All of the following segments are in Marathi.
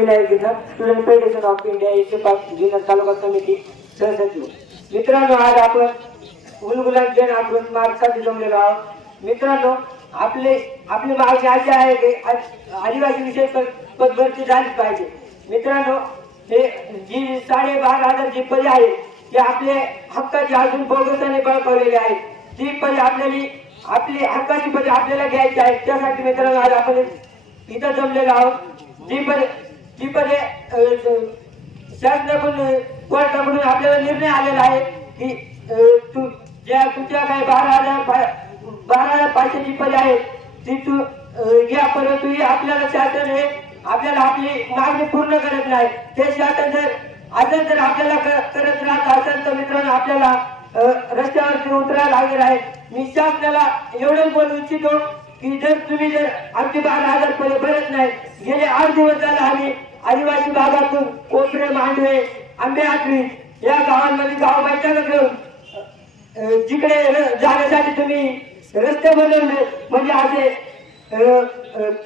विनायक इथं student federation of India S जिल्हा तालुका समिती सहसचिव. मित्रांनो आज आपण गुलगुलाब जैन आपण स्मारकासाठी जमलेलो आहोत. मित्रांनो आपले आपली मागणी अशी आहे की आदिवासी विषय पद- पदभरती झालीच पाहिजे. मित्रांनो हे जी साडेबारा हजार जी पदे आहेत ते आपले हक्काची अजून बोगसाने बळकवलेली आहेत. ती पदे आपल्याला आपली हक्काची पदे आपल्याला घ्यायची आहेत त्यासाठी मित्रांनो आज आपण इथं जमलेलो आहोत. जी पदे जी पदे शासनाकडून कोर्टाकडून आपल्याला निर्णय आलेला आहे की तू ज्या तुमच्या काही बारा हजार पा- बारा हजार पाचशे पदे आहेत ती तू घ्या. परंतु आपल्याला शासन हे आपल्याला आपली मागणी पूर्ण करत नाही. ते शासन जर अजून जर आपल्याला करत राहत असेल तर मित्रांनो आपल्याला रस्त्यावरती उतरायला लागणार आहे. मी शासनाला एवढंच बोलू इच्छितो की जर तुम्ही जर आमचे बारा हजार रुपये भरत नाही गेले आठ दिवस झाले आम्ही आदिवासी भागातून कोपरे मांडवे आंबे आठवी या गावांमध्ये गाव बैठक घेऊन जिकडे र- जाण्यासाठी तुम्ही रस्ते बनवले म्हणजे असे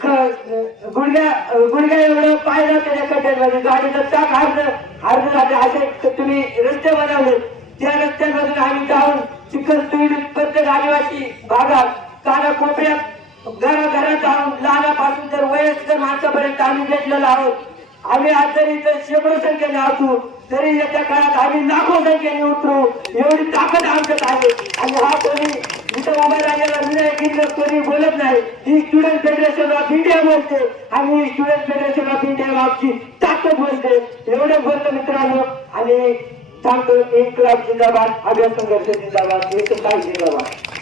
ख- गुडघ्या गुडघ्या एवढं पाय जाते त्या खड्ड्यांमध्ये गाडीचं चाक अर्ध अर्ध जाते असे तुम्ही रस्ते बनवले. त्या रस्त्यांमधून आम्ही जाऊन चिखल पीडित प्रत्येक आदिवासी भागात काना कोपऱ्यात घराघरात जाऊन लहानापासून तर वयस्कर माणसापर्यंत आम्ही भेटलेलो आहोत. आम्ही आज जरी इथं शेकडो संख्येने असू तरी येत्या काळात आम्ही लाखो संख्येने उतरू. एवढी ताकद आमच्यात आहे. आणि हा कोणी इथं उभा राहिलेला विनायक इंद्र कोणी बोलत नाही. ही स्टुडंट फेडरेशन ऑफ इंडिया बोलते. आणि ही स्टुडंट फेडरेशन ऑफ इंडिया बाबची ताकद बोलते. एवढं बोलतो मित्रांनो. आणि सांगतो एक क्लास जिंदाबाद. अभ्यास संघर्ष जिंदाबाद. एक काय जिंदाबाद.